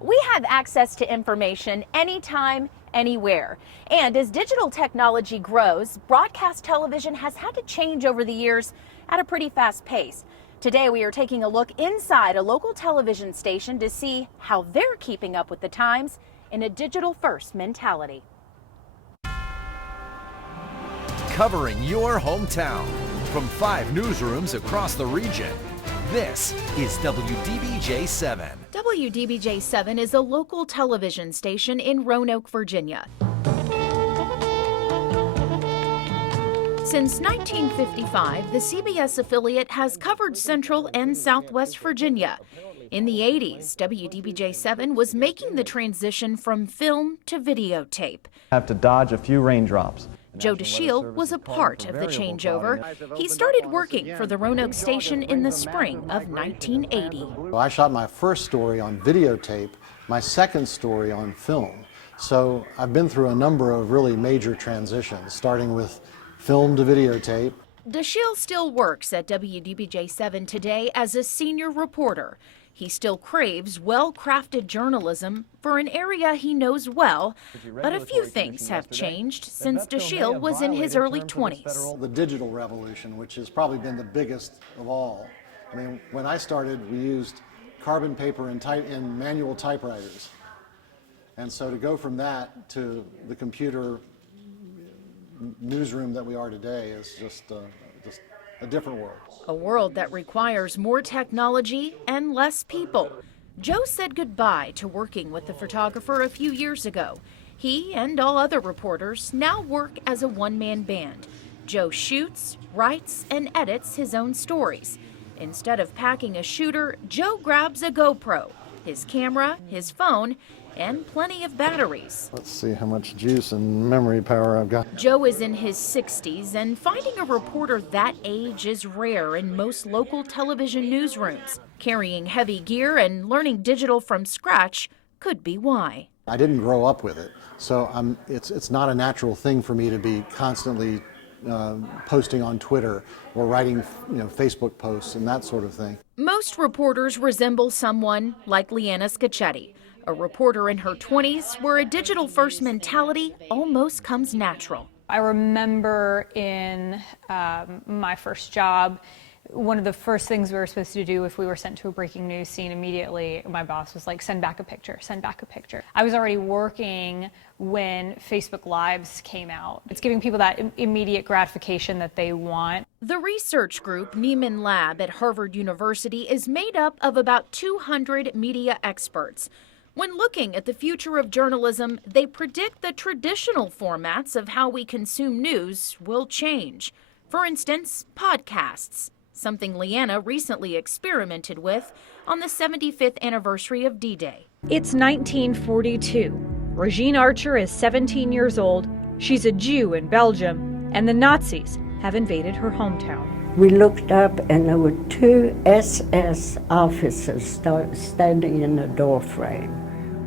We have access to information anytime, anywhere. And as digital technology grows, broadcast television has had to change over the years at a pretty fast pace. Today we are taking a look inside a local television station to see how they're keeping up with the times in a digital-first mentality. Covering your hometown from 5 newsrooms across the region. This is WDBJ-7. WDBJ-7 is a local television station in Roanoke, Virginia. Since 1955, the CBS affiliate has covered Central and Southwest Virginia. In the 80s, WDBJ-7 was making the transition from film to videotape. Have to dodge a few raindrops. Joe DeShiel was a part of the changeover. He started working for the Roanoke station in the spring of 1980. I shot my first story on videotape, my second story on film. So I've been through a number of really major transitions, starting with film to videotape. DeShiel still works at WDBJ-7 today as a senior reporter. He still craves well-crafted journalism for an area he knows well, but a few things have changed since DeShiel was in his early 20s. The digital revolution, which has probably been the biggest of all. I mean, when I started, we used carbon paper and manual typewriters. And so to go from that to the computer newsroom that we are today is just a different world. A world that requires more technology and less people. Joe said goodbye to working with the photographer a few years ago. He and all other reporters now work as a one-man band. Joe shoots, writes, and edits his own stories. Instead of packing a shooter, Joe grabs a GoPro, his camera, his phone, and plenty of batteries. Let's see how much juice and memory power I've got. Joe is in his 60s, and finding a reporter that age is rare in most local television newsrooms. Carrying heavy gear and learning digital from scratch could be why. I didn't grow up with it, so it's not a natural thing for me to be constantly posting on Twitter or writing Facebook posts and that sort of thing. Most reporters resemble someone like Leanna Scacchetti, a reporter in her 20s where a digital-first mentality almost comes natural. I remember in my first job, one of the first things we were supposed to do if we were sent to a breaking news scene immediately, my boss was like, send back a picture, send back a picture. I was already working when Facebook Lives came out. It's giving people that immediate gratification that they want. The research group Nieman Lab at Harvard University is made up of about 200 media experts. When looking at the future of journalism, they predict the traditional formats of how we consume news will change. For instance, podcasts, something Leanna recently experimented with on the 75th anniversary of D-Day. It's 1942. Regine Archer is 17 years old. She's a Jew in Belgium, and the Nazis have invaded her hometown. We looked up and there were 2 SS officers standing in the doorframe.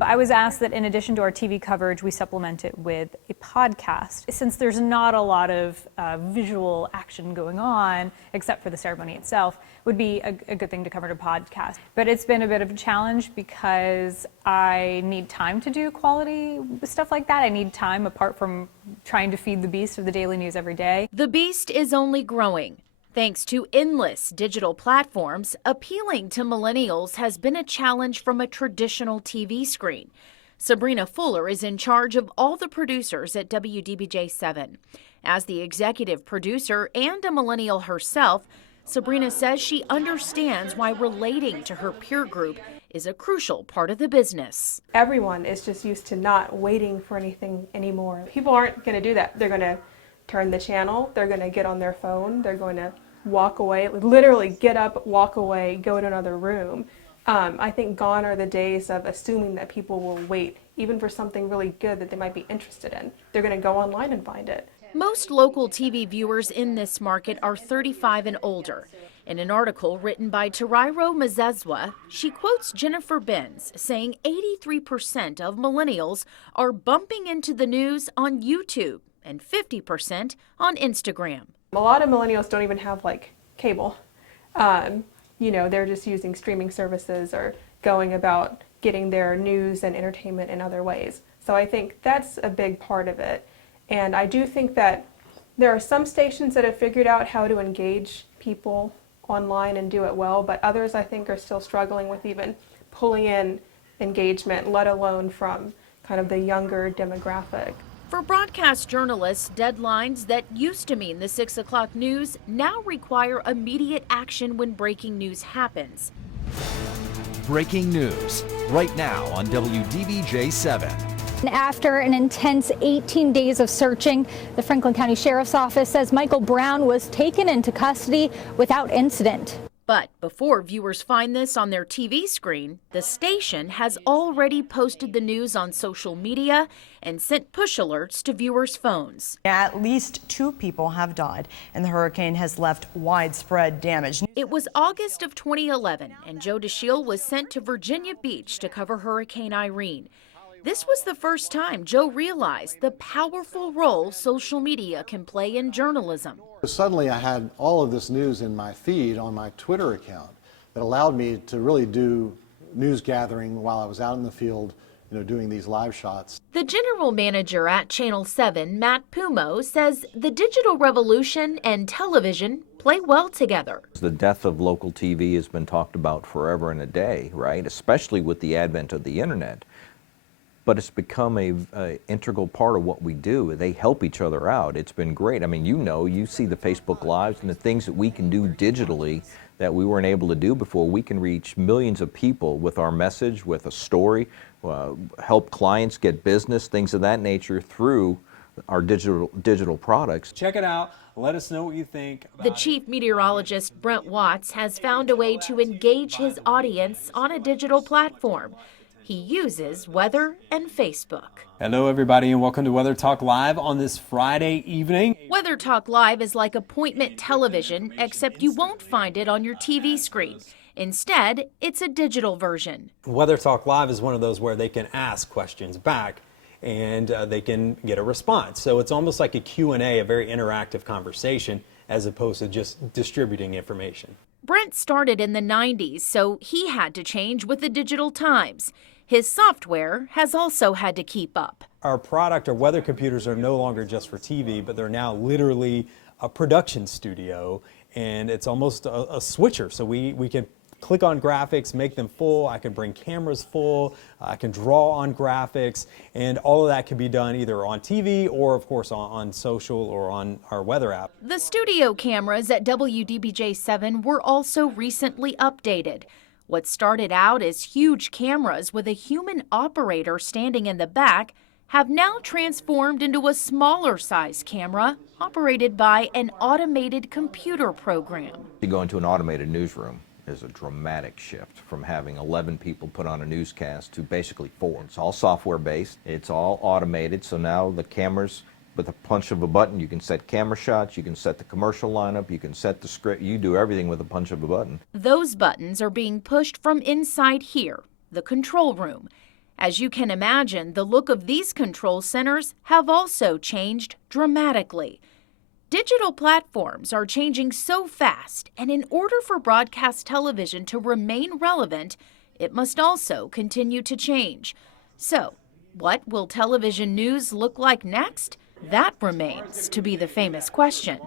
I was asked that in addition to our TV coverage, we supplement it with a podcast. Since there's not a lot of visual action going on, except for the ceremony itself, would be a good thing to cover in a podcast. But it's been a bit of a challenge because I need time to do quality stuff like that. I need time apart from trying to feed the beast of the daily news every day. The beast is only growing. Thanks to endless digital platforms, appealing to millennials has been a challenge from a traditional TV screen. Sabrina Fuller is in charge of all the producers at WDBJ-7. As the executive producer and a millennial herself, Sabrina says she understands why relating to her peer group is a crucial part of the business. Everyone is just used to not waiting for anything anymore. People aren't going to do that. They're going to turn the channel, they're going to get on their phone, they're going to walk away, literally get up, walk away, go to another room. I think gone are the days of assuming that people will wait, even for something really good that they might be interested in. They're going to go online and find it. Most local TV viewers in this market are 35 and older. In an article written by Tarairo Mazezwa, she quotes Jennifer Benz, saying 83% of millennials are bumping into the news on YouTube and 50% on Instagram. A lot of millennials don't even have cable. They're just using streaming services or going about getting their news and entertainment in other ways. So I think that's a big part of it. And I do think that there are some stations that have figured out how to engage people online and do it well, but others I think are still struggling with even pulling in engagement, let alone from kind of the younger demographic. For broadcast journalists, deadlines that used to mean the 6 o'clock news now require immediate action when breaking news happens. Breaking news right now on WDBJ 7. After an intense 18 days of searching, the Franklin County Sheriff's Office says Michael Brown was taken into custody without incident. But before viewers find this on their TV screen, the station has already posted the news on social media and sent push alerts to viewers' phones. At least 2 people have died, and the hurricane has left widespread damage. It was August of 2011, and Joe DeShiel was sent to Virginia Beach to cover Hurricane Irene. This was the first time Joe realized the powerful role social media can play in journalism. Suddenly I had all of this news in my feed on my Twitter account that allowed me to really do news gathering while I was out in the field, doing these live shots. The general manager at Channel 7, Matt Pumo, says the digital revolution and television play well together. The death of local TV has been talked about forever and a day, right? Especially with the advent of the internet. But it's become a integral part of what we do. They help each other out. It's been great. I mean, you see the Facebook Lives and the things that we can do digitally that we weren't able to do before. We can reach millions of people with our message, with a story, help clients get business, things of that nature through our digital products. Check it out. Let us know what you think. The chief meteorologist, Brent Watts, has found a way to engage his audience on a digital platform. He uses weather and Facebook. Hello, everybody, and welcome to Weather Talk Live on this Friday evening. Weather Talk Live is like appointment television, except you won't find it on your TV screen. Instead, it's a digital version. Weather Talk Live is one of those where they can ask questions back and they can get a response. So it's almost like a Q&A, a very interactive conversation, as opposed to just distributing information. Brent started in the 90s, so he had to change with the digital times. His software has also had to keep up. Our product, our weather computers, are no longer just for TV, but they're now literally a production studio, and it's almost a switcher. So we can click on graphics, make them full. I can bring cameras full. I can draw on graphics, and all of that can be done either on TV or, of course, on social or on our weather app. The studio cameras at WDBJ7 were also recently updated. What started out as huge cameras with a human operator standing in the back have now transformed into a smaller size camera operated by an automated computer program. You go into an automated newsroom. There's a dramatic shift from having 11 people put on a newscast to basically 4. It's all software based, it's all automated, so now the cameras, with a punch of a button, you can set camera shots, you can set the commercial lineup, you can set the script, you do everything with a punch of a button. Those buttons are being pushed from inside here, the control room. As you can imagine, the look of these control centers have also changed dramatically. Digital platforms are changing so fast, and in order for broadcast television to remain relevant, it must also continue to change. So, what will television news look like next? That remains to be the famous question.